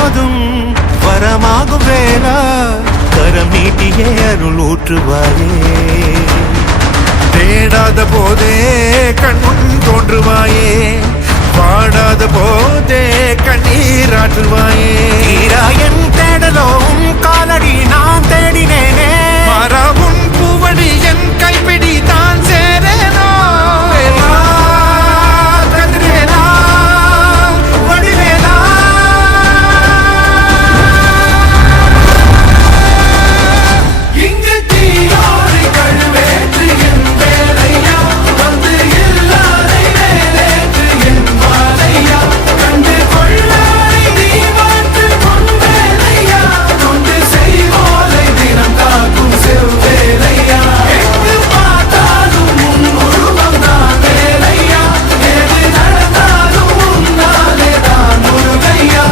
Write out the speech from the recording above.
போதும் வரமாகும் வேளா கரம் நீட்டியே அருள் ஊற்றுவாயே தேடாத போதே கண்முன் தோன்றுவாயே பாடாத போதே கண்ணீராற்றுவாயே